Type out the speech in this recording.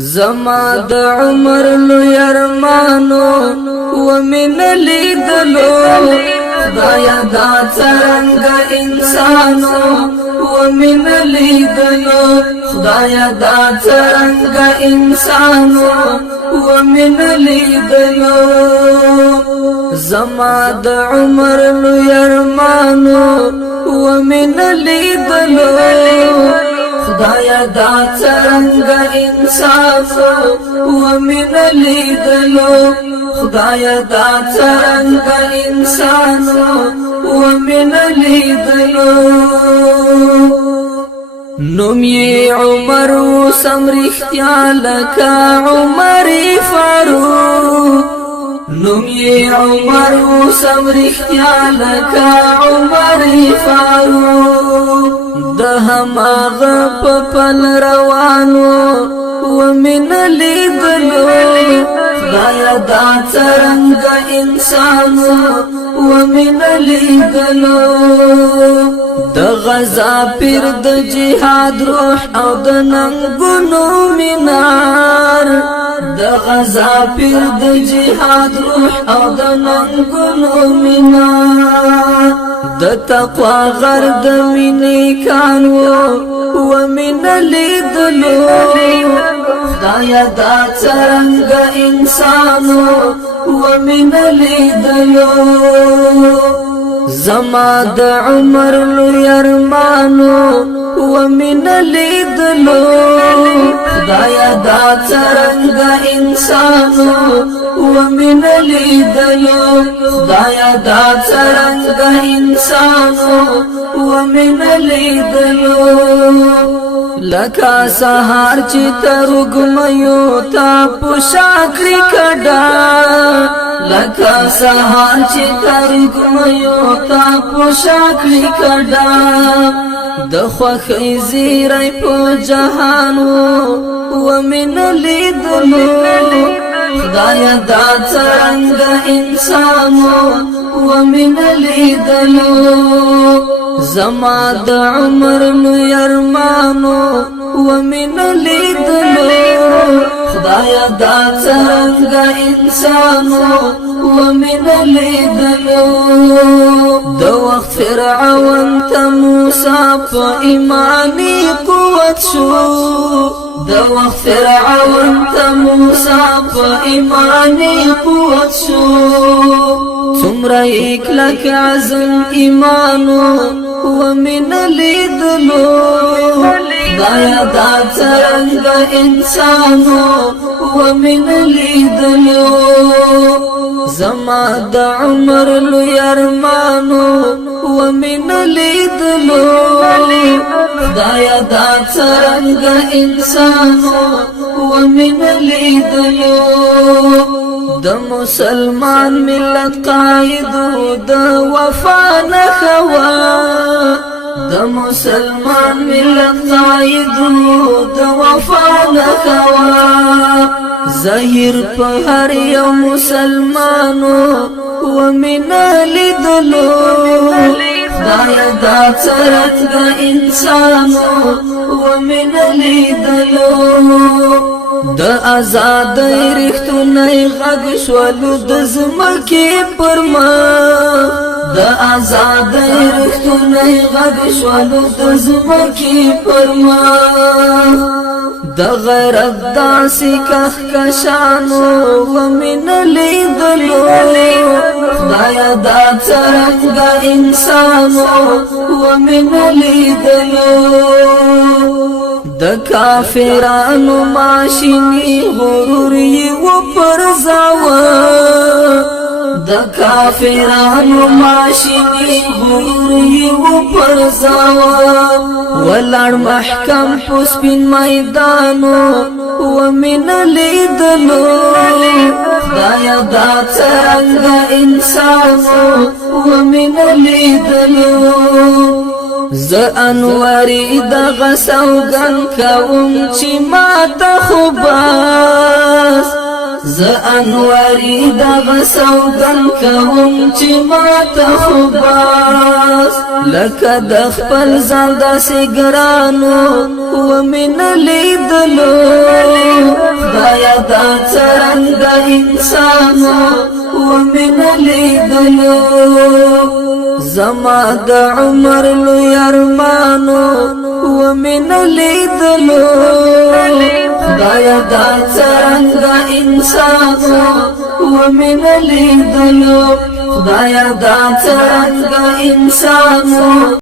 زما د عمر لوی ارمانو ومن لیدلو خدایا دا څرنګه انسانو ومن لیدلو خدایا دا څرنګه انسانو ومن لیدلو زما د عمر لوی ارمانو ومن لیدلو خدایا دا څرنګه انسانو ومن لیدلو خدایا دا څرنګه انسانو ومن لیدلو نوم یې عمر سم رښتیا لکه عمر فاروق نوم یې عمر سم رښتیا لکه عمر فاروق د هماغه په پل روانو ومن لیدلو خدایا دا څرنګه انسانو ومن لیدلو د غزا پیر د جهاد روح او د ننګونو مینار د غزا پیر د جهاد روح او د ننګونو مینار د تقوا غر د مینې کانو ومن لیدلو خدایا دا څرنګه انسانو ومن لیدلو زما د عمر لوی ارمانو ومن لیدلو خدایا دا څرنګه انسانو ومن لیدلو خدایا دا څرنګه انسانو ومن لیدلو لکا سهار چې ترګميو تا پوشاکړي کډا لکا سهار چې ترګميو تا پوشاکړي کډا د خوخي زیرای په جهانو ومن لیدلو خدایا دا څرنګه انسانو ومن لیدلو زما د عمر لوی ارمانو ومن لیدلو خدایا دا څرنګه انسانو ومن لیدلو د وخت فرعون ته موسی په ایمانی قوت شو د وخت فرعون ته موسی په ایمانی قوت شو څومره کلک عزم ایمانو ومن لیدلو خدایا دا څرنګه انسانو ومن لیدلو زما د عمر لوی ارمانو ومن لیدلو خدایا دا څرنګه انسانو ومن لیدلو د مسلمان ملت قائد د وفا نخوا د مسلمان ملت قائد د وفا نخوا ظاهر په هر یو مسلمانو ومن لیدلو خدایا دا څرنګه انسانو ومن لیدلو د آزاد رښتونی غږ شولو د زمکې پر ما د آزاد رښتونی غږ شولو د زمکې پر ما د غیرت داسې کهکشانو ومن لیدلو خدایا دا څرنګه انسانو ومن لیدلو د کافرانو ماشینی غرور یې وپرځاوه د کافرانو ماشینی غرور یې وپرځاوه ولاړ محکم په سپین میدانو ومن لیدلو خدایا دا څرنګه انسانو ومن لیدلو ز انواری دغه سوګن کوم چې ما ته خو بس ز انواری دغه سوګن کوم چې ما ته خو بس لکه د خپل ځان داسې ګرانو ومن لیدلو دا څرنګ انسانو ومن لیدلو زما د عمر لوی ارمانو ومن لیدلو خدایا دا څرنګ انسانو ومن لیدلو خدایا دا څرنګ انسانو